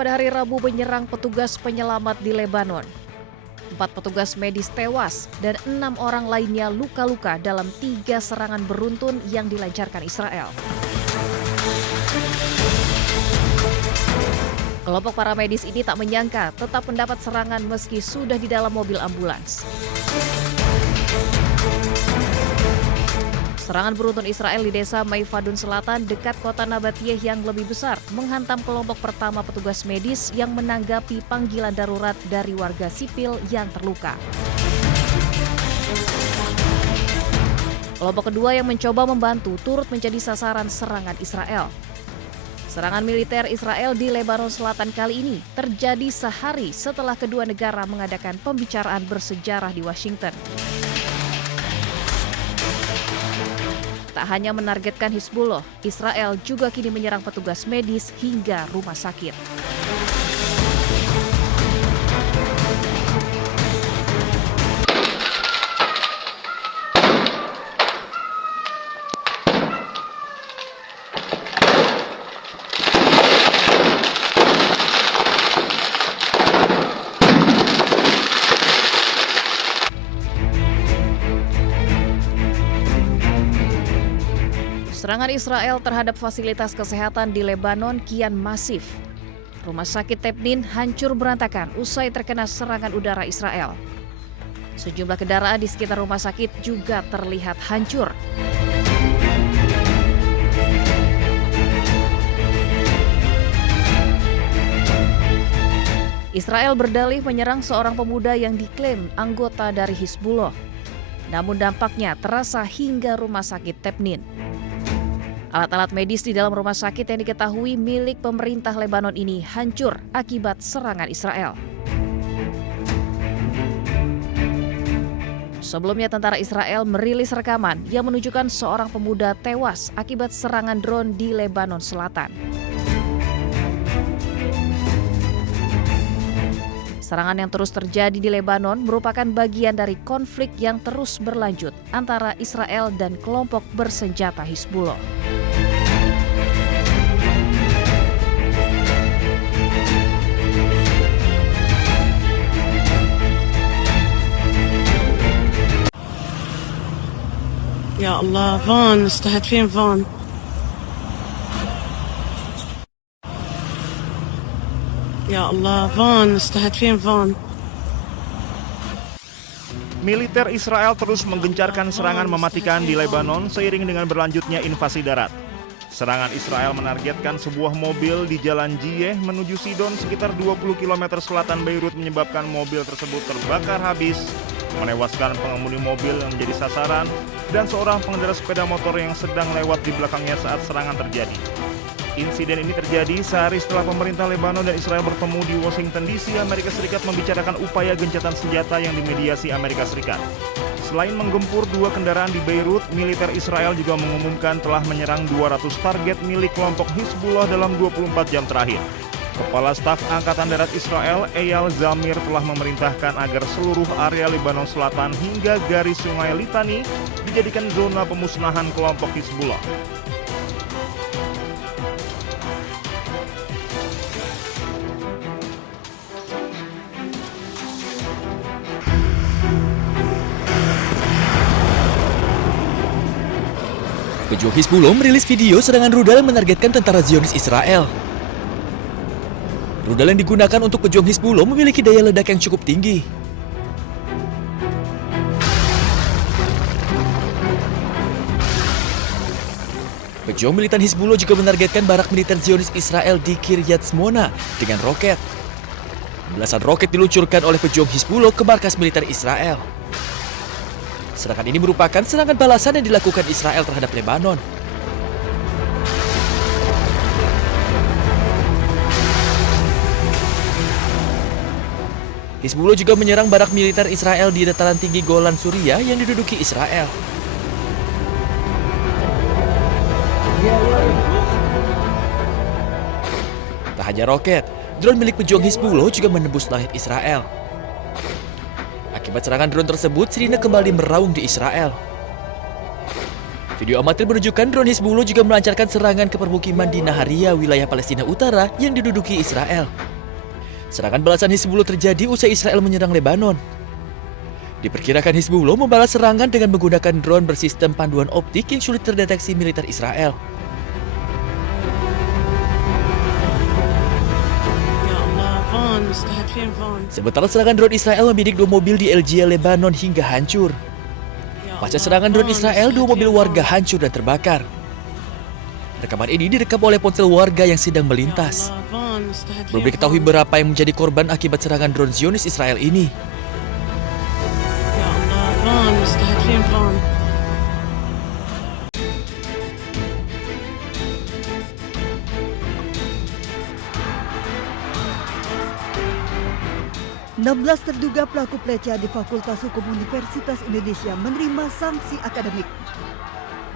pada hari Rabu menyerang petugas penyelamat di Lebanon. 4 petugas medis tewas dan 6 orang lainnya luka-luka dalam 3 serangan beruntun yang dilancarkan Israel. Kelompok para medis ini tak menyangka tetap mendapat serangan meski sudah di dalam mobil ambulans. Serangan beruntun Israel di desa Maifadun Selatan dekat kota Nabatiyeh yang lebih besar menghantam kelompok pertama petugas medis yang menanggapi panggilan darurat dari warga sipil yang terluka. Kelompok kedua yang mencoba membantu turut menjadi sasaran serangan Israel. Serangan militer Israel di Lebanon Selatan kali ini terjadi sehari setelah kedua negara mengadakan pembicaraan bersejarah di Washington. Tak hanya menargetkan Hizbullah, Israel juga kini menyerang petugas medis hingga rumah sakit. Serangan Israel terhadap fasilitas kesehatan di Lebanon kian masif. Rumah sakit Tebnin hancur berantakan usai terkena serangan udara Israel. Sejumlah kendaraan di sekitar rumah sakit juga terlihat hancur. Israel berdalih menyerang seorang pemuda yang diklaim anggota dari Hizbullah. Namun dampaknya terasa hingga rumah sakit Tebnin. Alat-alat medis di dalam rumah sakit yang diketahui milik pemerintah Lebanon ini hancur akibat serangan Israel. Sebelumnya tentara Israel merilis rekaman yang menunjukkan seorang pemuda tewas akibat serangan drone di Lebanon Selatan. Serangan yang terus terjadi di Lebanon merupakan bagian dari konflik yang terus berlanjut antara Israel dan kelompok bersenjata Hizbullah. يا الله فان مستهدفين فان يا الله فان مستهدفين فان. Militer Israel terus menggencarkan serangan mematikan di Lebanon seiring dengan berlanjutnya invasi darat. Serangan Israel menargetkan sebuah mobil di Jalan Jiyeh menuju Sidon sekitar 20 km selatan Beirut menyebabkan mobil tersebut terbakar habis, menewaskan pengemudi mobil yang menjadi sasaran dan seorang pengendara sepeda motor yang sedang lewat di belakangnya saat serangan terjadi. Insiden ini terjadi sehari setelah pemerintah Lebanon dan Israel bertemu di Washington DC, Amerika Serikat membicarakan upaya gencatan senjata yang dimediasi Amerika Serikat. Selain menggempur 2 kendaraan di Beirut, militer Israel juga mengumumkan telah menyerang 200 target milik kelompok Hizbullah dalam 24 jam terakhir. Kepala Staf Angkatan Darat Israel, Eyal Zamir, telah memerintahkan agar seluruh area Lebanon Selatan hingga garis Sungai Litani dijadikan zona pemusnahan kelompok Hizbullah. Pejuang Hizbullah merilis video serangan rudal yang menargetkan tentara Zionis Israel. Rudal yang digunakan untuk pejuang Hizbullah memiliki daya ledak yang cukup tinggi. Pejuang militan Hizbullah juga menargetkan barak militer Zionis Israel di Kiryat Shmona dengan roket. Belasan roket diluncurkan oleh pejuang Hizbullah ke markas militer Israel. Serangan ini merupakan serangan balasan yang dilakukan Israel terhadap Lebanon. Hizbullah juga menyerang barak militer Israel di dataran tinggi Golan Suriah yang diduduki Israel. Tak hanya roket, drone milik pejuang Hizbullah juga menembus langit Israel. Akibat serangan drone tersebut, sirine kembali meraung di Israel. Video amatir menunjukkan drone Hizbullah juga melancarkan serangan ke permukiman di Naharia, wilayah Palestina Utara yang diduduki Israel. Serangan balasan Hizbullah terjadi usai Israel menyerang Lebanon. Diperkirakan Hizbullah membalas serangan dengan menggunakan drone bersistem panduan optik yang sulit terdeteksi militer Israel. Ya Allah, فان مستهدفين فان. Sementara serangan drone Israel membidik 2 mobil di Elgia, Lebanon hingga hancur. Ya Pasca Allah, serangan drone فان Israel, 2 mobil مستهدفين warga فان. hancur dan terbakar. Rekaman ini direkam oleh ponsel warga yang sedang Ya melintas. Allah, فان مستهدفين Belum diketahui فان. berapa yang menjadi korban akibat serangan drone Zionis Israel ini. Ya Allah, فان مستهدفين فان. "16 terduga pelaku pelecehan di Fakultas Hukum Universitas Indonesia menerima sanksi akademik.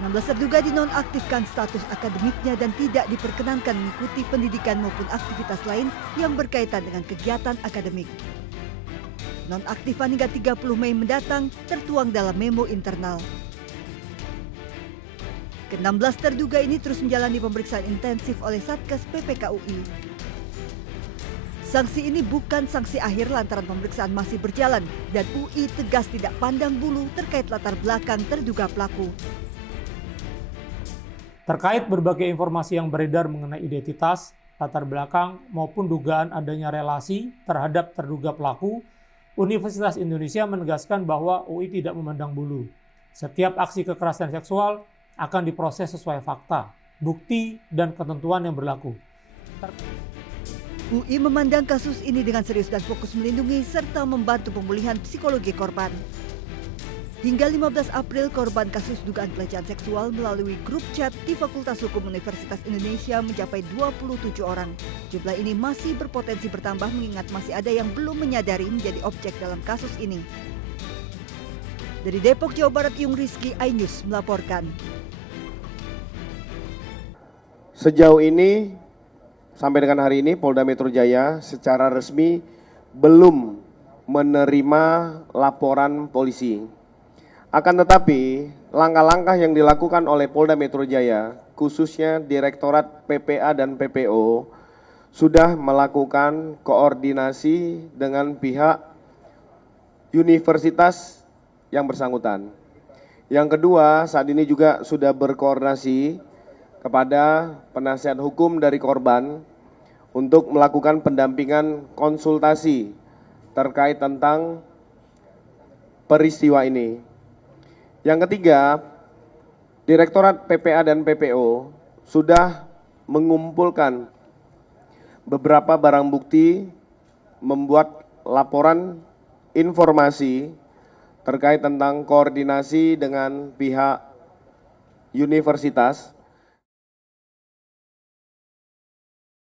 16 terduga dinonaktifkan status akademiknya dan tidak diperkenankan mengikuti pendidikan maupun aktivitas lain yang berkaitan dengan kegiatan akademik. Nonaktifan hingga 30 Mei mendatang tertuang dalam memo internal. Ke-16 terduga ini terus menjalani pemeriksaan intensif oleh Satgas PPKUI. Sanksi ini bukan sanksi akhir lantaran pemeriksaan masih berjalan dan UI tegas tidak pandang bulu terkait latar belakang terduga pelaku. Terkait berbagai informasi yang beredar mengenai identitas, latar belakang, maupun dugaan adanya relasi terhadap terduga pelaku, Universitas Indonesia menegaskan bahwa UI tidak memandang bulu. Setiap aksi kekerasan seksual akan diproses sesuai fakta, bukti, dan ketentuan yang berlaku. UI memandang kasus ini dengan serius dan fokus melindungi serta membantu pemulihan psikologi korban. Hingga 15 April, korban kasus dugaan pelecehan seksual melalui grup chat di Fakultas Hukum Universitas Indonesia mencapai 27 orang. Jumlah ini masih berpotensi bertambah mengingat masih ada yang belum menyadari menjadi objek dalam kasus ini. Dari Depok, Jawa Barat, Yung Rizky, iNews melaporkan. Sejauh ini, sampai dengan hari ini, Polda Metro Jaya secara resmi belum menerima laporan polisi. Akan tetapi, langkah-langkah yang dilakukan oleh Polda Metro Jaya, khususnya Direktorat PPA dan PPO, sudah melakukan koordinasi dengan pihak universitas yang bersangkutan. Yang kedua, saat ini juga sudah berkoordinasi kepada penasihat hukum dari korban untuk melakukan pendampingan konsultasi terkait tentang peristiwa ini. Yang ketiga, Direktorat PPA dan PPO sudah mengumpulkan beberapa barang bukti, membuat laporan informasi terkait tentang koordinasi dengan pihak universitas